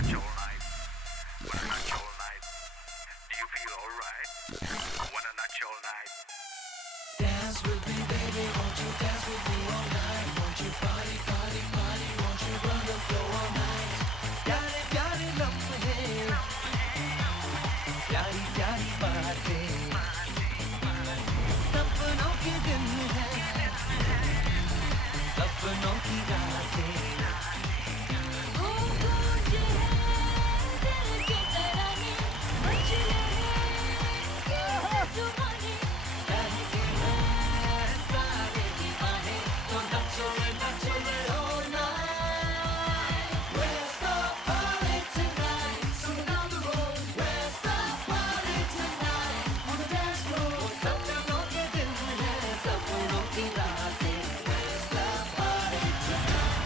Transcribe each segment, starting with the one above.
touch all night. Wanna touch all night. Do you feel alright? Wanna touch all night. Dance with me, baby, won't you dance with me all night? Won't you party, party, party? Won't you run the floor all night? प्यारे प्यारे लम्हे, प्यारी प्यारी बातें, सपनों के दिन है, सपनों की रातें। ओ गूंज है दिल के तराने, मचले हैं जुबानी, कहते हैं सारे दीवाने, तो नचो रे all night. Where's the party tonight? So down the road. Where's the party tonight? On the dance floor. सपनों के दिन है, सपनों की रातें. Where's the party tonight?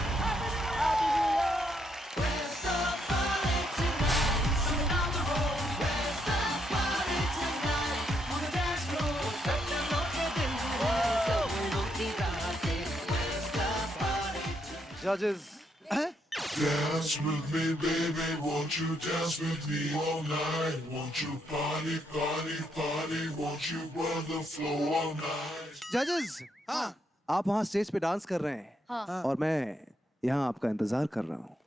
Where's the party tonight? So down the road. Where's the party tonight? On the dance floor. सपनों के दिन है, सपनों की रातें. Where's the party tonight? Judges. Dance with me, baby, won't you dance with me all night? Won't you party, party, party? Won't you run the floor all night? जजेस, हाँ, आप वहाँ स्टेज पे डांस कर रहे हैं, हाँ, और मैं यहाँ आपका इंतजार कर रहा हूँ।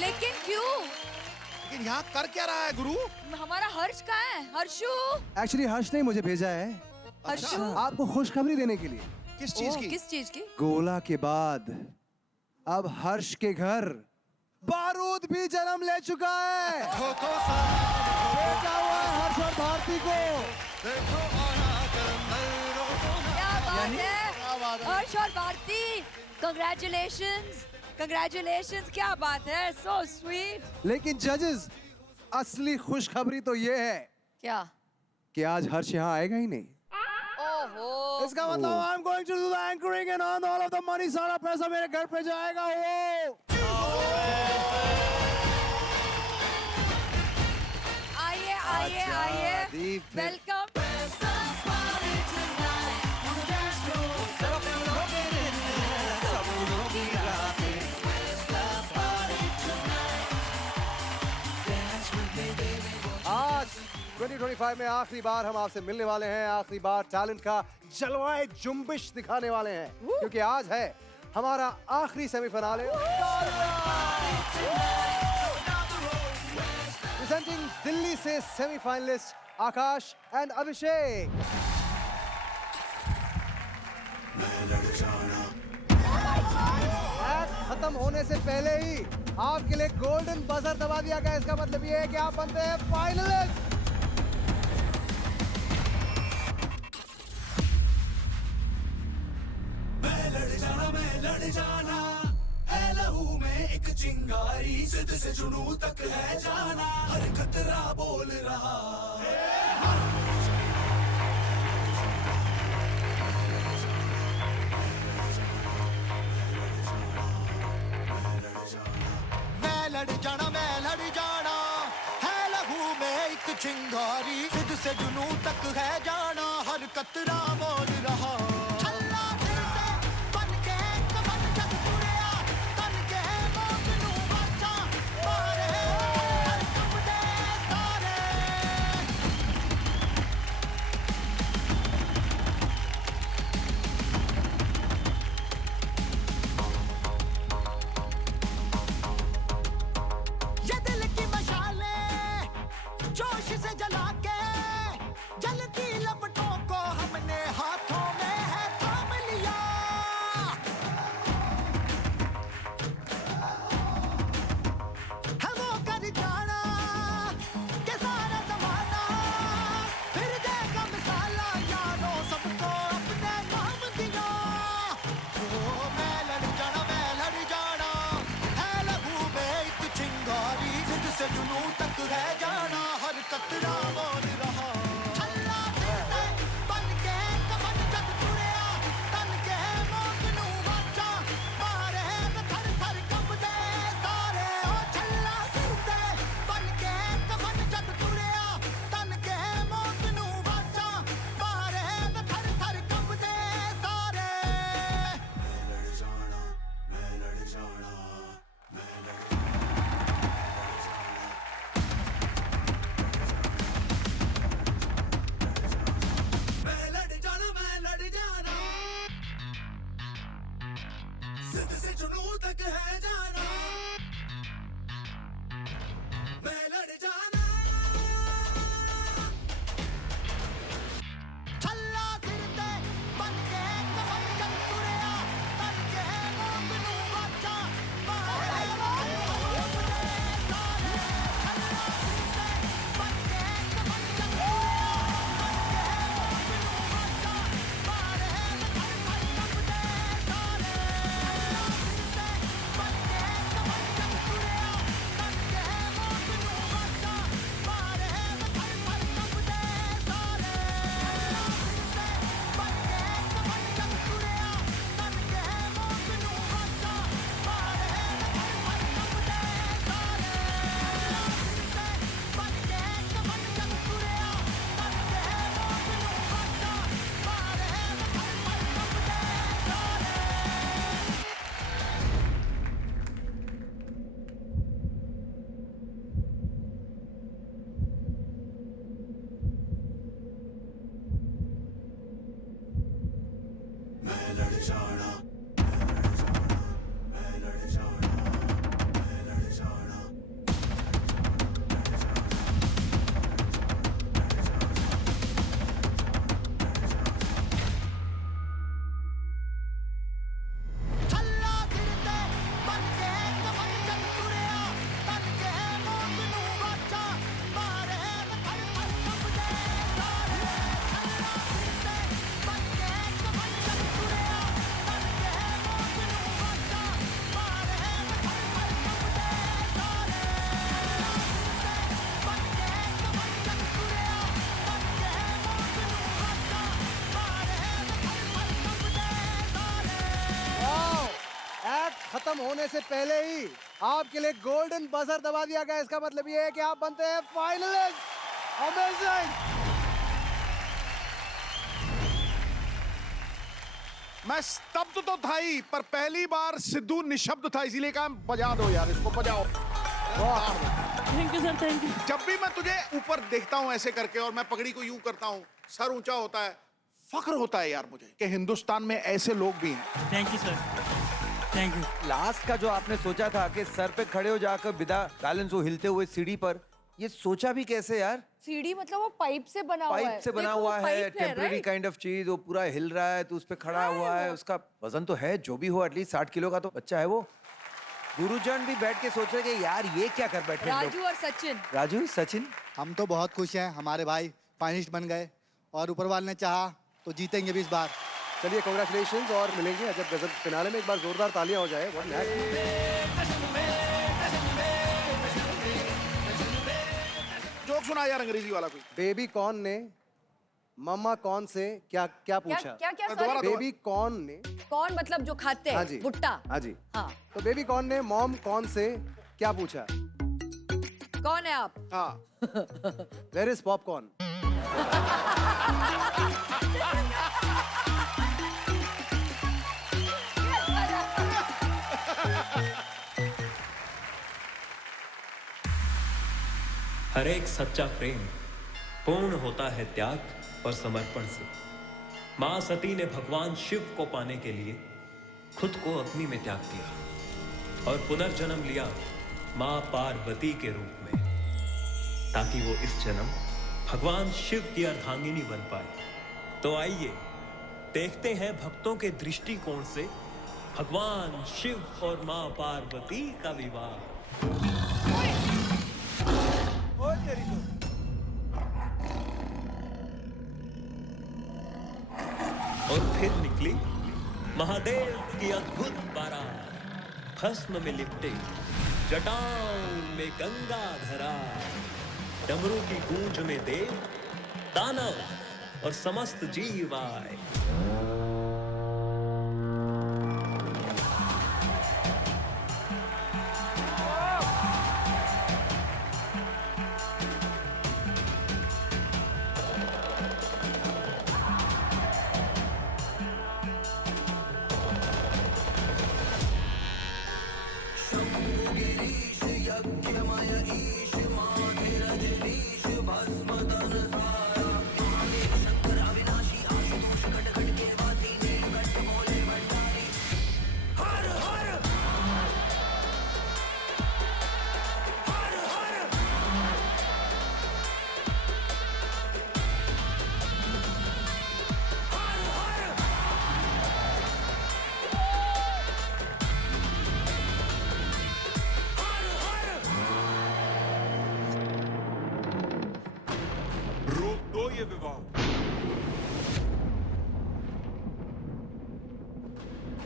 लेकिन क्यों? लेकिन यहाँ कर क्या रहा है गुरु? हमारा हर्ष कहाँ है? हर्षु, एक्चुअली हर्ष ने मुझे भेजा है हर्षु। आपको खुशखबरी देने के लिए। किस चीज की? किस चीज की? गोला के बाद अब हर्ष के घर बारूद भी जन्म ले चुका है। भेजा हुआ है हर्ष और भारती को। क्या बात है? हर्ष और भारती, कंग्रेचुलेशंस, कंग्रेचुलेशंस, क्या बात है, सो स्वीट। लेकिन जजेस, असली खुशखबरी तो ये है क्या? कि आज हर्ष यहाँ आएगा ही नहीं। ओहो, इसका मतलब I'm going to do the anchoring and on all of the money, सारा पैसा मेरे घर पे जाएगा। वो आइए आइए अच्छा, आइए, दीप ने- वेलकम। आज 2025 में आखिरी बार हम आपसे मिलने वाले हैं, आखिरी बार टैलेंट का जलवाए जुम्बिश दिखाने वाले हैं, क्योंकि आज है हमारा आखिरी सेमीफिनाले। प्रेजेंटिंग दिल्ली से semifinalist Akash and Abhishek. Match खत्म होने से पहले ही आपके लिए गोल्डन बजर दबा दिया गया। इसका मतलब ये है कि आप बनते हैं फाइनलिस्ट। मैं लड़ जाना है लहू में एक चिंगारी, जिद से जुनू तक है जाना, हर खतरा बोल रहा। मैं लड़ जाना है लहू में एक चिंगारी, जिद से जुनू तक है जाना, हर कतरा बोल रहा। छल्ला सिर ते बन के कफन जग तुरिया, तन के मौत नू बाचा मारे, हर कंबदे सारे। ये दिल की मशालें जोश से जला के, जलती लपटों को हमने हाथों में जिद से जुनून तक है जाना मैं लड़ जाना छल्ला फिरते बन के कफन जंग तुरिया तन के मौत नू बचा मारे खत्म होने से पहले ही आपके लिए गोल्डन बजर दबा दिया गया। इसका मतलब ये है कि आप बनते हैं फाइनलिस्ट। अमेजिंग। मैं स्तब्ध तो था ही, पर पहली बार सिद्धू निशब्द था, इसीलिए कहा बजा दो यार, इसको बजाओ। Thank you sir, thank you. जब भी मैं तुझे ऊपर देखता हूँ ऐसे करके और मैं पगड़ी को यूं करता हूँ, सर ऊंचा होता है, फख्र होता है यार मुझे कि हिंदुस्तान में ऐसे लोग भी हैं। Thank you sir, thank you. Last का जो आपने सोचा था कि सर पे खड़े हो जाकर बिना बैलेंस हो हिलते हुए सीढ़ी पर, ये सोचा भी कैसे यार? सीढ़ी मतलब वो पाइप से बना हुआ है। पाइप से बना हुआ है, टेम्पररी काइंड ऑफ चीज, वो पूरा हिल रहा है तो उस पे खड़ा हुआ है, उसका वजन तो है जो भी हो, एटलीस्ट 60 किलो का तो बच्चा है वो। गुरुजन भी बैठ के सोच रहे कि यार ये क्या कर बैठे हैं लोग। राजू और सचिन। राजू, सचिन, हम तो बहुत खुश हैं, हमारे भाई फाइनलिस्ट बन गए और ऊपर वाले ने चाहा तो जीतेंगे भी इस बार। चलिए कांग्रेचुलेशंस और मिलेंगे जब गजब फिनाले में। एक बार जोरदार तालियां हो जाए। What next? जोक सुना यार अंग्रेजी वाला कोई। बेबी कॉर्न ने मम्मा कॉर्न से क्या क्या पूछा? क्या क्या दोबारा सॉरी? बेबी कॉर्न ने, कौन मतलब जो खाते हाँ हैं जी, भुट्टा। हाँ जी, हाँ। तो बेबी कॉर्न ने मॉम कॉर्न से क्या पूछा? कौन है आप? हाँ, वेयर इज पॉपकॉर्न? हर एक सच्चा प्रेम पूर्ण होता है त्याग और समर्पण से। मां सती ने भगवान शिव को पाने के लिए खुद को अग्नि में त्याग दिया और पुनर्जन्म लिया मां पार्वती के रूप में, ताकि वो इस जन्म भगवान शिव की अर्धांगिनी बन पाए। तो आइए देखते हैं भक्तों के दृष्टिकोण से भगवान शिव और मां पार्वती का विवाह। और फिर निकली महादेव की अद्भुत बारात, भस्म में लिपटे जटाओं में गंगा धरा, डमरू की गूंज में देव, दानव और समस्त जीव आए।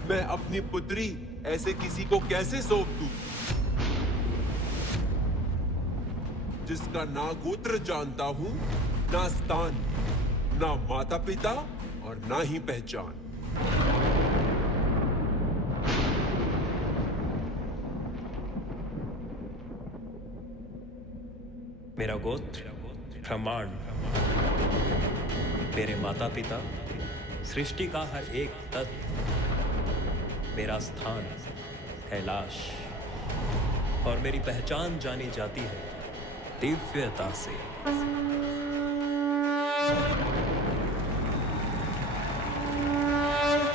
मैं अपनी पुत्री ऐसे किसी को कैसे सौंप दूं जिसका ना गोत्र जानता हूं, ना स्थान, ना माता पिता और ना ही पहचान। मेरा गोत्र ब्रह्मांड, मेरे माता पिता सृष्टि का हर एक तत्व, मेरा स्थान कैलाश और मेरी पहचान जानी जाती है दिव्यता से।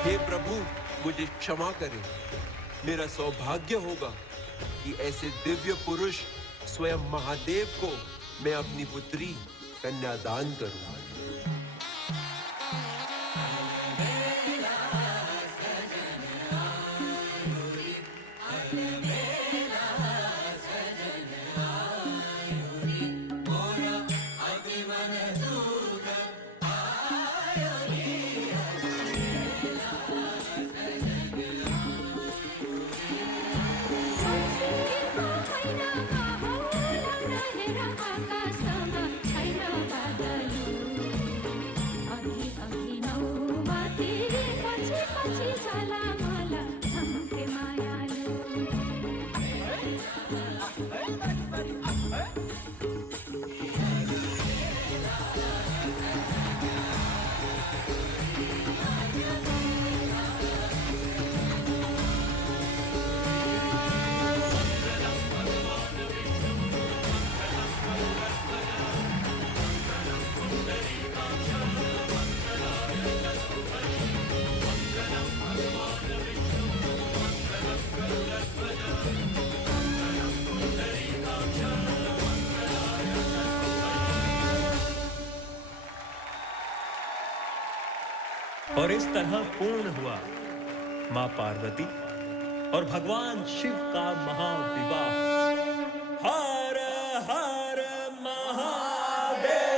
हे प्रभु, मुझे क्षमा करें। मेरा सौभाग्य होगा कि ऐसे दिव्य पुरुष स्वयं महादेव को मैं अपनी पुत्री कन्यादान करूं। और इस तरह पूर्ण हुआ मां पार्वती और भगवान शिव का महाविवाह। हर हर महादेव।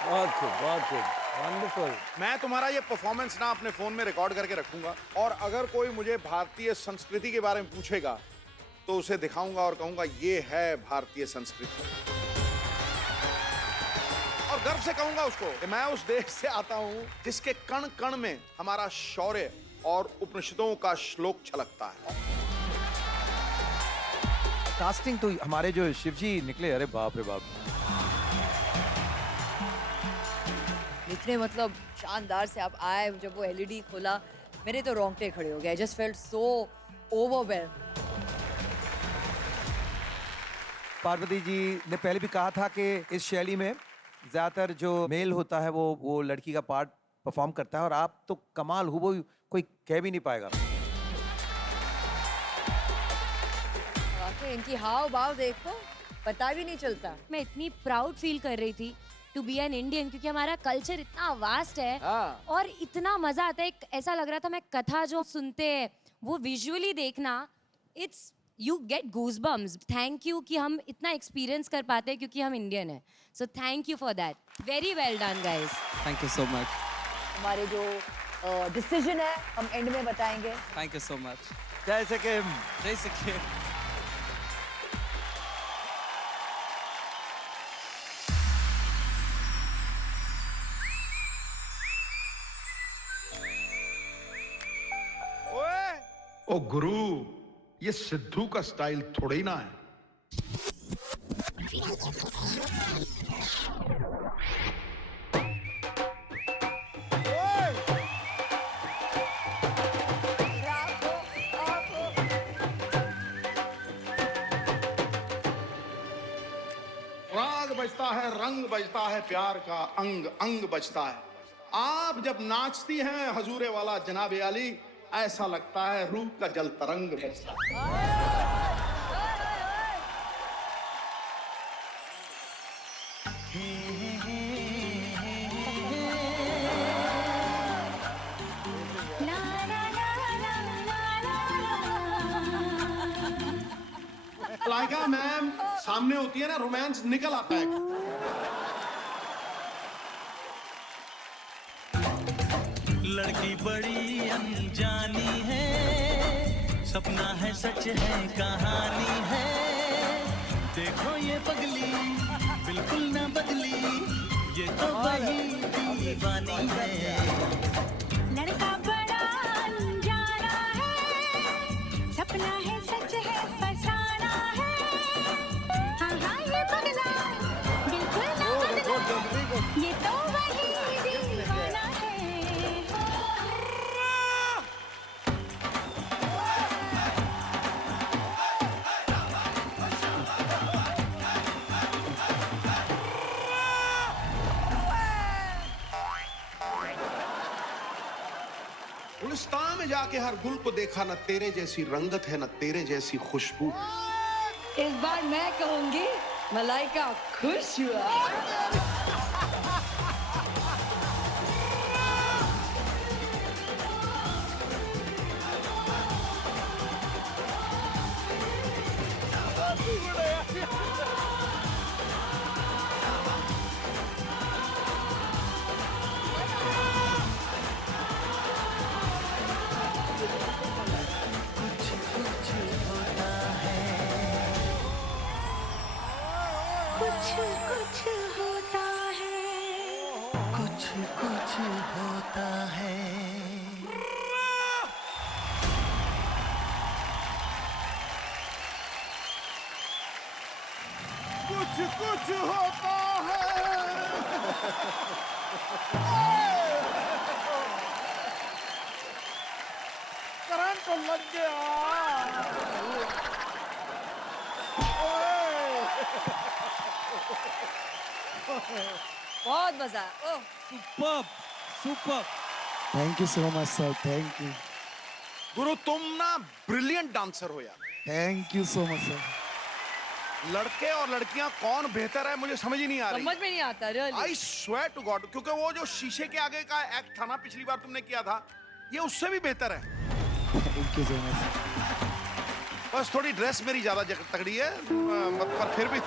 बहुत खूब, बहुत खूब, वंडरफुल। मैं तुम्हारा ये परफॉर्मेंस ना अपने फोन में रिकॉर्ड करके रखूंगा और अगर कोई मुझे भारतीय संस्कृति के बारे में पूछेगा तो उसे दिखाऊंगा और कहूंगा ये है भारतीय संस्कृति। और गर्व से कहूंगा उसको कि मैं उस देश से आता हूं जिसके कण कण में हमारा शौर्य और उपनिषदों का श्लोक छलकता है। कास्टिंग तो हमारे जो शिवजी निकले, अरे बाप रे बाप। इतने मतलब शानदार से आप आए, जब वो एलईडी खोला मेरे तो रोंगटे खड़े हो गए। I just felt so overwhelmed. Parvati ji ने पहले भी कहा था कि इस शैली में ज्यादातर जो मेल होता है वो लड़की का पार्ट परफॉर्म करता है और आप तो कमाल हो, वो कोई कह भी नहीं पाएगा। इनकी हाव भाव देखो, पता भी नहीं चलता। मैं इतनी प्राउड फील कर रही थी टू बी एन इंडियन, क्योंकि हमारा कल्चर इतना वास्ट है और इतना मजा आता है। ऐसा लग रहा था मैं कथा जो सुनते हैं वो विजुअली देखना, it's you get goosebumps. Thank you कि हम इतना एक्सपीरियंस कर पाते हैं क्योंकि हम इंडियन हैं। So thank you for that, very well done guys. Thank you so much. हमारे जो डिसीजन है हम एंड में बताएंगे। Thank you so much. जय सिक्किम। जय सिक्किम। ओ गुरु, ये सिद्धू का स्टाइल थोड़ा ही ना है। राग बजता है, रंग बजता है, प्यार का अंग अंग बजता है। आप जब नाचती हैं हजूरे वाला जनाबे आली, ऐसा लगता है रूह का जल तरंग बजता है। लाइका मैम सामने होती है ना, रोमांस निकल आता है। लड़की बड़ी अनजानी है, सपना है सच है कहानी है, देखो ये पगली बिल्कुल ना बदली, ये तो वही दीवानी है। लड़का बड़ा अनजाना है, सपना है सच है फसाना है, हाँ हाँ ये पगला बिल्कुल ना बदला, ये तो वही दीवाना है। गुलिस्तान में जाके हर गुल को देखा, न तेरे जैसी रंगत है न तेरे जैसी खुशबू। इस बार मैं कहूंगी मलाइका खुश हुआ। कुछ कुछ होता है, कुछ कुछ होता है। कुछ कुछ होता है। करंट तो लग गया। बहुत मजा आया। Oh superb superb. Thank you so much sir, thank you. गुरु तुम ना ब्रिलियंट डांसर हो यार। Thank you so much sir. लड़के और लड़कियां कौन बेहतर है मुझे समझ ही नहीं आ रही। समझ में नहीं आता really। I swear to God, क्योंकि वो जो शीशे के आगे का एक्ट था ना पिछली बार तुमने किया था, ये उससे भी बेहतर है। Thank you so much sir. बस थोड़ी ड्रेस मेरी ज्यादा तगड़ी है, पर फिर भी।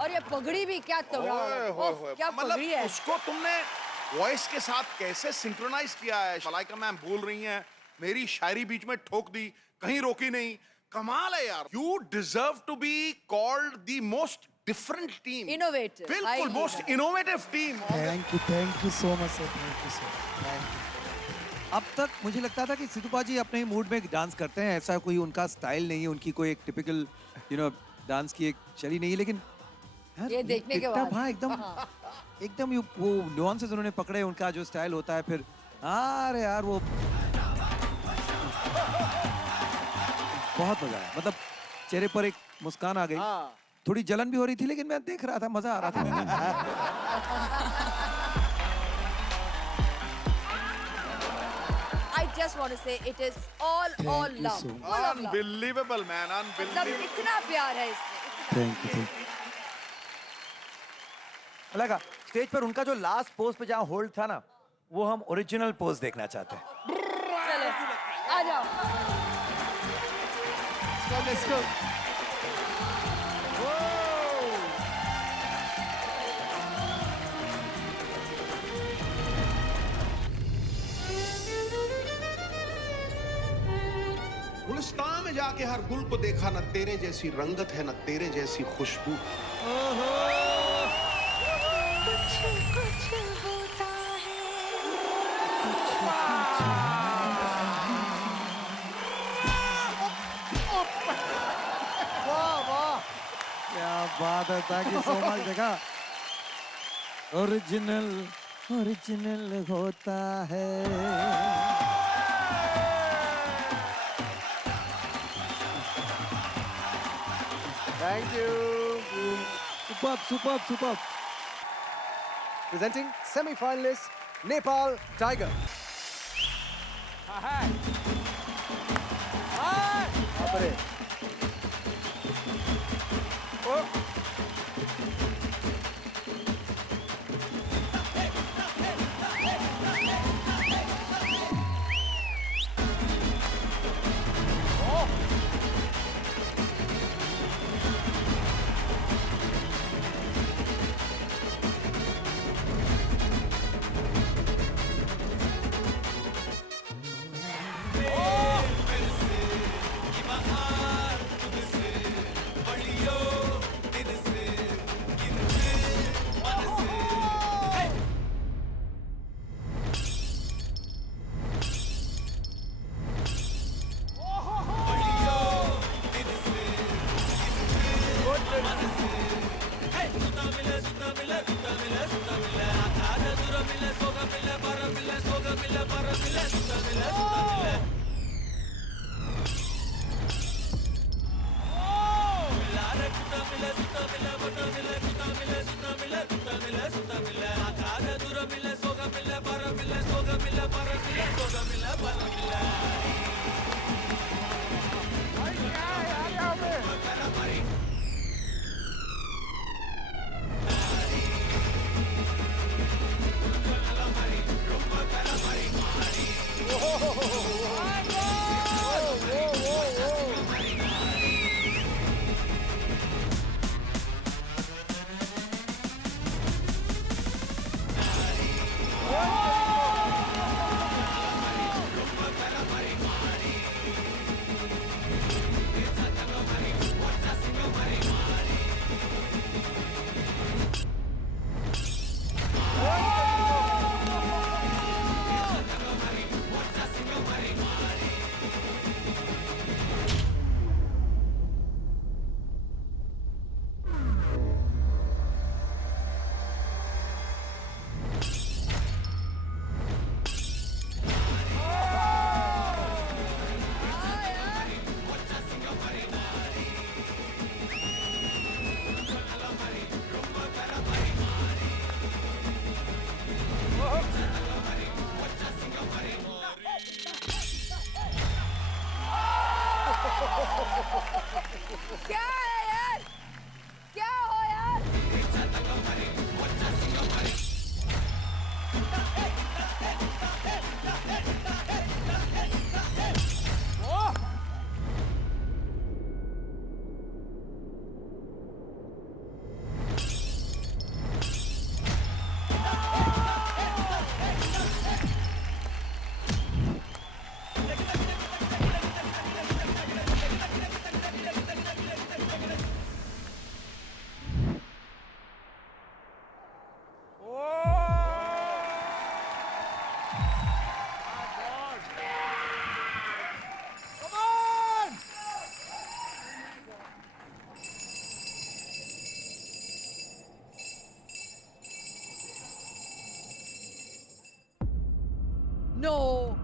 और ये पगड़ी भी क्या तगड़ा है। ओह, क्या पगड़ी है। उसको तुमने वॉइस के साथ कैसे सिंक्रोनाइज किया है। मलाइका मैम बोल रही हैं, मेरी शायरी बीच में ठोक दी, कहीं रोकी नहीं। कमाल है यार। You deserve to be called the most different team. Innovative, बिल्कुल highly most innovative team. Thank you so much sir, thank you sir, thank you. अब तक मुझे लगता था कि सिद्धू जी अपने मूड में डांस करते हैं, ऐसा कोई उनका स्टाइल नहीं है, उनकी कोई एक टिपिकल डांस की एक शैली नहीं है, लेकिन यार, ये देखने के बाद हाँ एकदम एकदम वो नुआंसेस उन्होंने पकड़े, उनका जो स्टाइल होता है, फिर अरे यार वो बहुत मजा आया। मतलब चेहरे पर एक मुस्कान आ गई। थोड़ी जलन भी हो रही थी, लेकिन मैं देख रहा था, मजा आ रहा था। I just want to say it is all love, full of love। Unbelievable man, मतलब अनबिलीवेबल। इतना प्यार है इसमें। Thank you. लगा स्टेज पर उनका जो लास्ट पोज पे जहाँ होल्ड था ना, वो हम ओरिजिनल पोज देखना चाहते हैं। चलो आ जाओ। Let's go. गुलिस्तान में जाके हर गुल को देखा, न तेरे जैसी रंगत है न तेरे जैसी खुशबू। कुछ कुछ होता है। वाह वाह। क्या बात है, थैंक यू सो मच। देखा ओरिजिनल ओरिजिनल होता है। Thank you. Superb superb superb. Presenting semi-finalist Nepal Tiger. Apare. क्या है यार? क्या हो यार? No.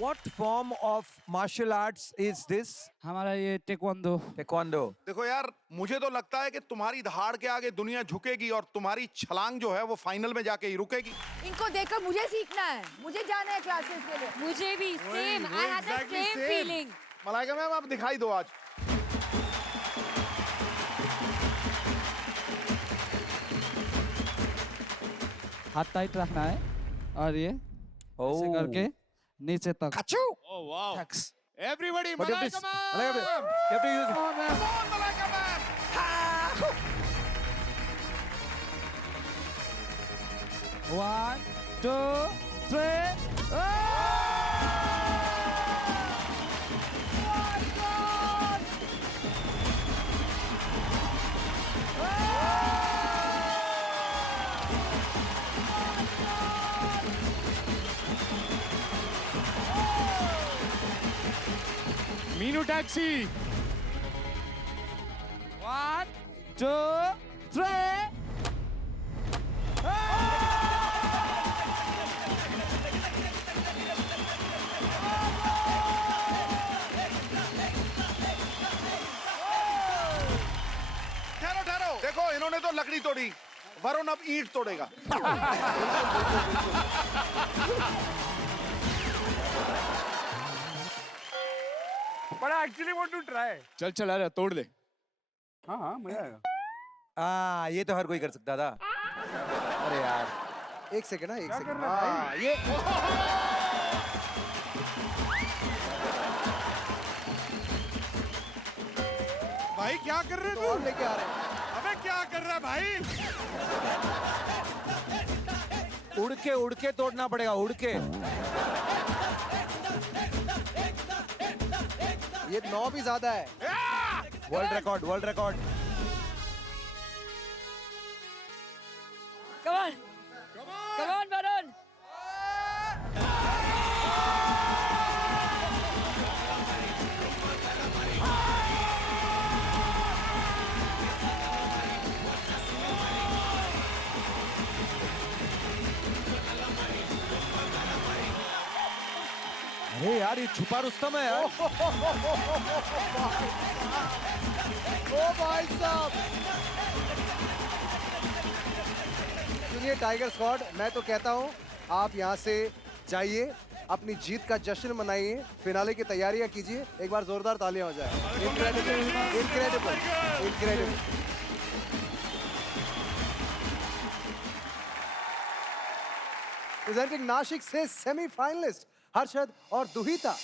What form of martial arts is this? हमारा ये टेक्वांडो. Taekwondo. देखो यार, मुझे तो लगता है कि तुम्हारी धाड़ के आगे दुनिया झुकेगी और तुम्हारी छलांग जो है वो फाइनल में जाके ही रुकेगी। इनको देखकर मुझे सीखना है, मुझे जाना है क्लासेस के लिए। मुझे भी same, I had the same feeling. Malaika ma'am, आप दिखाई दो आज। हाथ टाइट रखना है और ये ऐसे करके नीचे तक. Oh wow! Thanks. Everybody, But you have to- Malaika ma'am, you have to use. Come on, Malaika ma'am! 1, 2, 3. Meenu taxi. 1, 2, 3. Varun अब ईंट तोड़ेगा। But I actually want to try. चल चल आ तोड़ दे। हाँ हाँ मजा आएगा। ये तो हर कोई कर सकता था। अरे यार, एक सेकंड, एक क्या सेकंड। कर रहा है भाई? ये भाई क्या कर रहे तो और लेके आ रहे हैं। अबे क्या कर रहा है भाई? उड़ के तोड़ना पड़ेगा, उड़ के। ये 9 भी ज्यादा है। World record, world record. Come on, Varun. अरे यार, ये छुपा रुस्तम है यार। ओ भाई साहब, सुनिए टाइगर स्क्वाड, मैं तो कहता हूं आप यहां से जाइए, अपनी जीत का जश्न मनाइए, फिनाले की तैयारियां कीजिए। एक बार जोरदार तालियां हो जाए। Incredible, incredible, incredible. Presenting Nashik से सेमीफाइनलिस्ट हर्षद और दुहिता।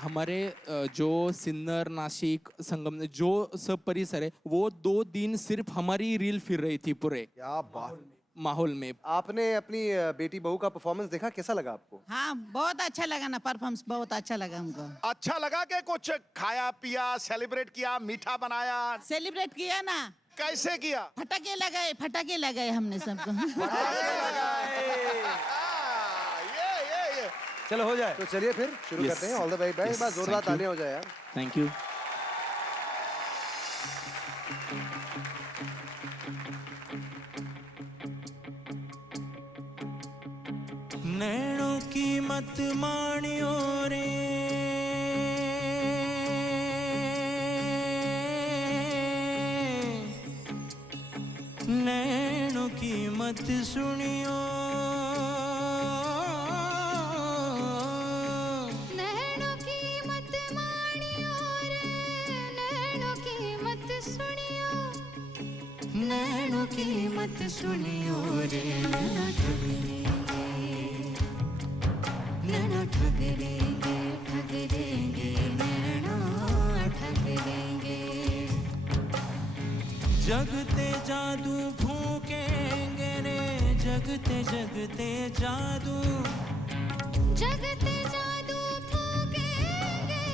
हमारे जो सिन्नर नासिक संगम जो सब परिसर है वो 2 दिन सिर्फ हमारी रील फिर रही थी पूरे क्या बात, माहौल में। आपने अपनी बेटी बहू का परफॉर्मेंस देखा, कैसा लगा आपको? हाँ बहुत अच्छा लगा ना, परफॉर्मेंस बहुत अच्छा लगा हमको। अच्छा लगा कि कुछ खाया पिया, सेलिब्रेट किया, मीठा बनाया? सेलिब्रेट किया ना। कैसे किया? फटाके लगाए हमने सबको। ये चलो हो जाए। तो चलिए फिर शुरू करते हैं। All the way best. एक बार जोरदार तालियां हो जाए यार। Thank you. नैनों की मत मानियो रे, नैनों की मत सुनियो, नैनों की मत मानियो रे, नैनों की मत सुनियो, नैनों की मत सुनियो रे, नैना ठग लेंगे, नैना ठग लेंगे। जगते जादू फूकेंगे रे, जगते जगते जादू, जगते जादू फूकेंगे रे,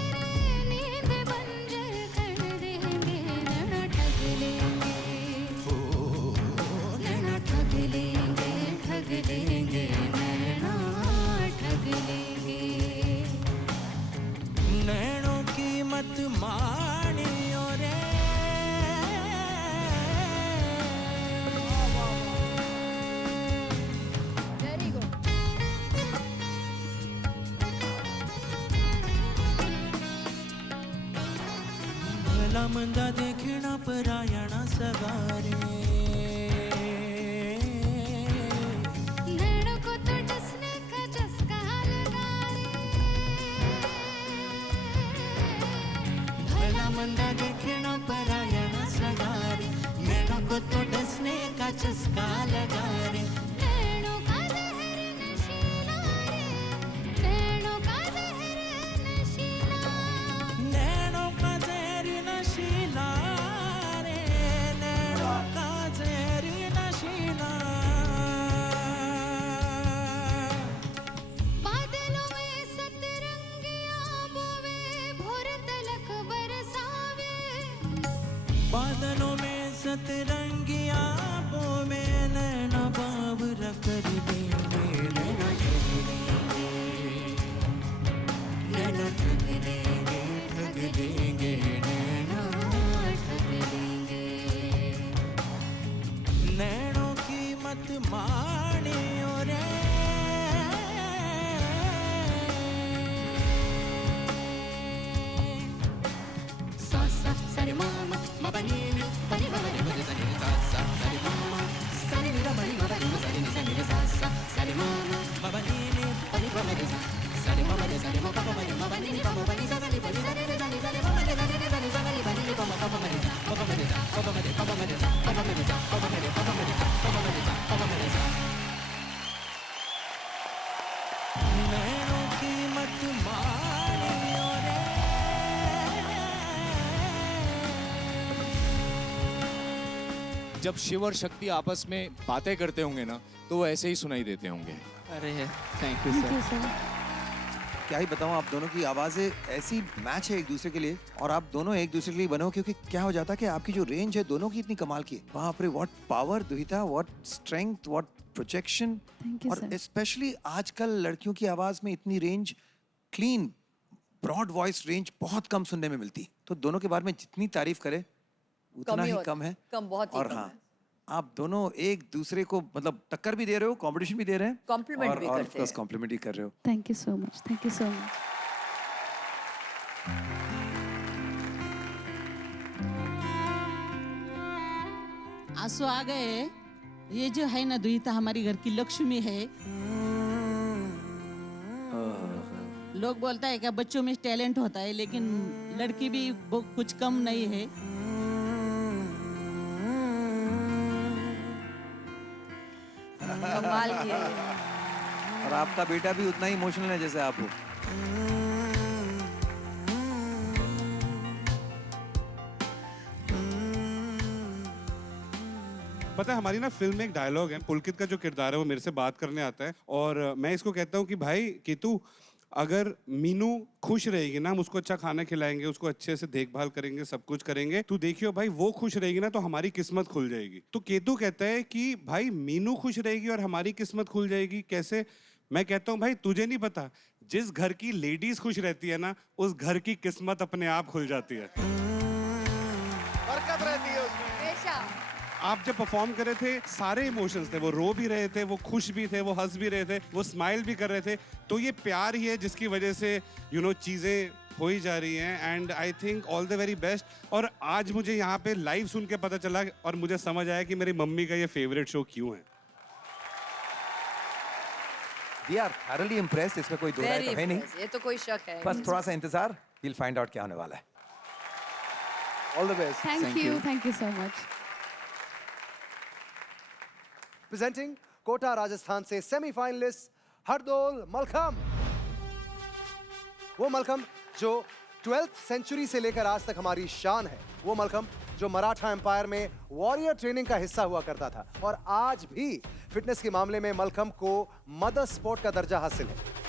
नींद बंजर कर देंगे, नैना ठग लेंगे, नैना ठग लेंगे, नैना ठग लेंगे। नैनों की मत मानियो रे, Very good. भला मंदा देखना परायणा सवारे, नैनों को तो डसने का चस्का लगा रे, भला मंदा देखना परायणा सवारे, नैनों को तो डसने का चस्का लगा रे, नैनों का जहर नशीला रे, नैनों का जहर नशीला, नैनों का जहर नशीला रे, नैनों का जहर नशीला, बादलों में सतरंगिया बोवे, भोर तलक बरसावे, बादलों में सतरंगिया बोवे, नैना बावरा कर देंगे, नैना ठग लेंगे, नैना ठग लेंगे, नैना ठग लेंगे। नैनों की मत मानियो रे, जब शिव और शक्ति आपस में बातें करते होंगे ना तो वो ऐसे ही सुनाई देते होंगे। अरे थैंक यू सर। क्या ही बताऊं, आप दोनों की आवाजें ऐसी मैच है एक दूसरे के लिए, और आप दोनों एक दूसरे के लिए बने हो, क्योंकि क्या हो जाता है कि आपकी जो रेंज है दोनों की इतनी कमाल की है। बाप रे, what power Duhita, what strength, what projection. और स्पेशली आजकल लड़कियों की आवाज में इतनी range, clean broad voice range बहुत कम सुनने में मिलती। तो दोनों के बारे में जितनी तारीफ करे उतना ही कम है। कम, बहुत ही और कम हाँ, है। आप दोनों एक दूसरे को मतलब टक्कर भी दे रहे हो, कंपटीशन भी दे रहे हैं, कॉम्प्लीमेंट भी करते हैं। कॉम्प्लीमेंट ही कर रहे हो। Thank you so much, thank you so much. आंसू आ गए। ये जो है ना दुहिता हमारी घर की लक्ष्मी है। लोग बोलता है कि बच्चों में टैलेंट होता है, लेकिन लड़की भी कुछ कम नहीं है। कमाल की है। और आपका बेटा भी उतना ही इमोशनल है जैसे आप हो। पता है हमारी ना फिल्म में एक डायलॉग है, पुलकित का जो किरदार है वो मेरे से बात करने आता है और मैं इसको कहता हूँ कि भाई केतु, अगर मीनू खुश रहेगी ना, हम उसको अच्छा खाना खिलाएंगे, उसको अच्छे से देखभाल करेंगे, सब कुछ करेंगे, तू देखियो भाई वो खुश रहेगी ना तो हमारी किस्मत खुल जाएगी। तो केतु कहता है कि भाई मीनू खुश रहेगी और हमारी किस्मत खुल जाएगी, कैसे? मैं कहता हूँ भाई तुझे नहीं पता, जिस घर की लेडीज खुश रहती है ना उस घर की किस्मत अपने आप खुल जाती है, बरकत रहती है उसमें। आप जब परफॉर्म कर रहे थे सारे इमोशंस थे, वो रो भी रहे थे, वो खुश भी थे, वो हंस भी रहे थे, वो स्माइल भी कर रहे थे। तो ये प्यार ही है जिसकी वजह से चीजें हो ही जा रही हैं। And I think all the very best. और आज मुझे यहाँ पे लाइव सुन के पता चला और मुझे समझ आया कि मेरी मम्मी का ये फेवरेट शो क्यों है। We are thoroughly impressed, इसमें कोई दो राय तो है नहीं। ये तो कोई शक है। बस थोड़ा सा इंतजार, we'll find out क्या होने वाला है। All the best. Thank you so much. Presenting Kota Rajasthan से सेमीफाइनलिस्ट हरदोल मलखम। वो मलखम जो 12th सेंचुरी से लेकर आज तक हमारी शान है। वो मलखम जो मराठा एम्पायर में वॉरियर ट्रेनिंग का हिस्सा हुआ करता था और आज भी फिटनेस के मामले में मलखम को मदर स्पोर्ट का दर्जा हासिल है।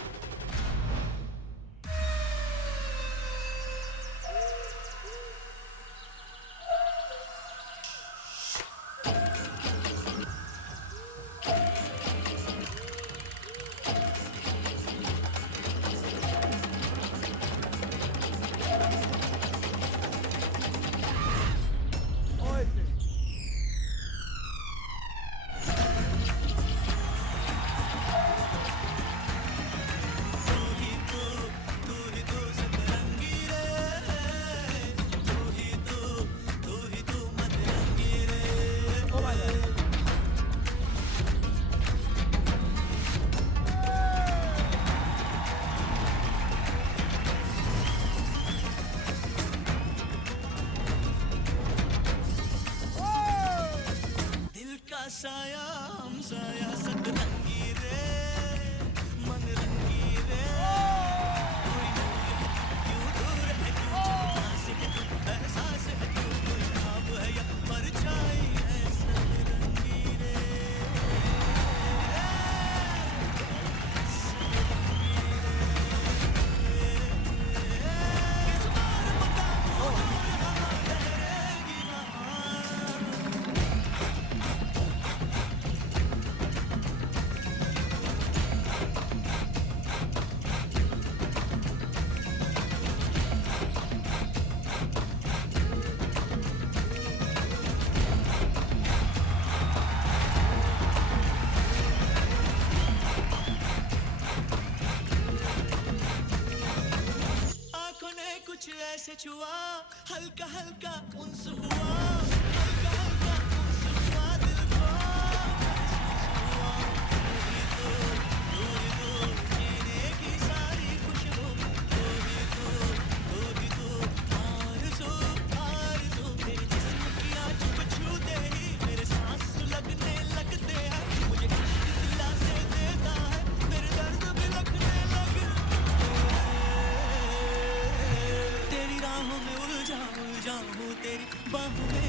साया हम साया सतरंगी रे मन रंगी रे कोई नहीं है क्यों दूर है क्यों पास है तू एहसास है क्यों कोई ख्वाब है या परछाई है सतरंगी रे किस बार बताऊं तेरेगी कुछ ऐसे छुआ हल्का हल्का उन्स हुआ हल्का हल्का उन्स हुआ दिल को महसूस हुआ तू ही तो जीने की सारी खुशबू तू ही तो आरज़ू मेरे जिस्म की चुप छूते ही मेरे सांस लगने लगते हैं मुझे इश्क दिला से देता है मेरे दर्द भी लगने लगते तेरी राहों में उलझा हूँ तेरी बाहों में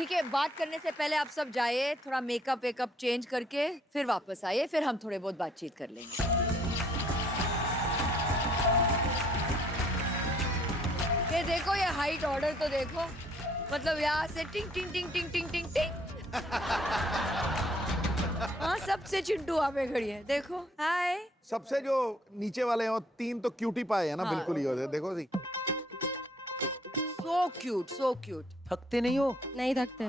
ठीक है, बात करने से पहले आप सब जाइए, थोड़ा मेकअप वेकअप चेंज करके फिर वापस आइए, फिर हम थोड़े बहुत बातचीत कर लेंगे। ये देखो, ये हाइट ऑर्डर तो देखो, मतलब यहाँ से टिंग टिंग टिंग टिंग टिंग टिंग टिंग। हाँ, सबसे चिंटू वहाँ पे खड़ी है, देखो। हाय। सबसे जो नीचे वाले हैं वो 3 तो क्यूटी पाए है ना, हाँ। बिल्कुल ही होते हैं, देखो जी। So cute, so cute. थकते नहीं हो? नहीं थकते।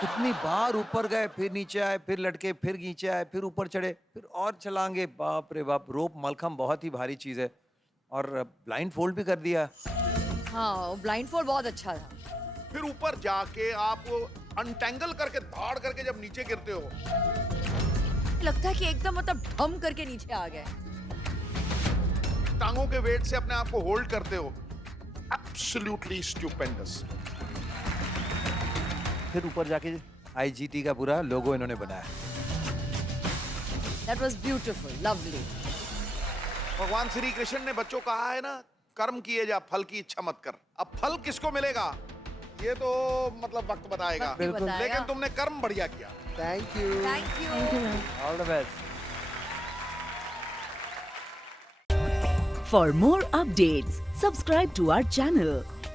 कितनी बार ऊपर गए, फिर नीचे आए, फिर लटके, फिर नीचे आए, फिर ऊपर चढ़े, फिर और चलाएंगे। बाप रे बाप, रोप मलखम बहुत ही भारी चीज है। और ब्लाइंड फोल्ड भी कर दिया। हाँ, ब्लाइंड फोल्ड बहुत अच्छा था। फिर ऊपर जाके आप अनटेंगल करके धाड़ करके जब नीचे गिरते हो, लगता है कि एकदम मतलब ढम करके नीचे आ गए। टांगों के वेट से अपने आप को होल्ड करते हो, एब्सोल्युटली स्टुपेंडस। फिर ऊपर जाके IGT का पूरा लोगो इन्होंने बनाया। That was beautiful, lovely. भगवान श्री कृष्ण ने बच्चों कहा है ना, कर्म किए जा, फल की इच्छा मत कर। अब फल किसको मिलेगा ये तो मतलब वक्त बताएगा, वक्त ही बताएगा। लेकिन तुमने कर्म बढ़िया किया। Thank you. Thank you. Thank you, ma'am. All the best. For more updates, subscribe to our channel,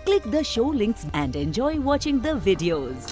click the show links and enjoy watching the videos.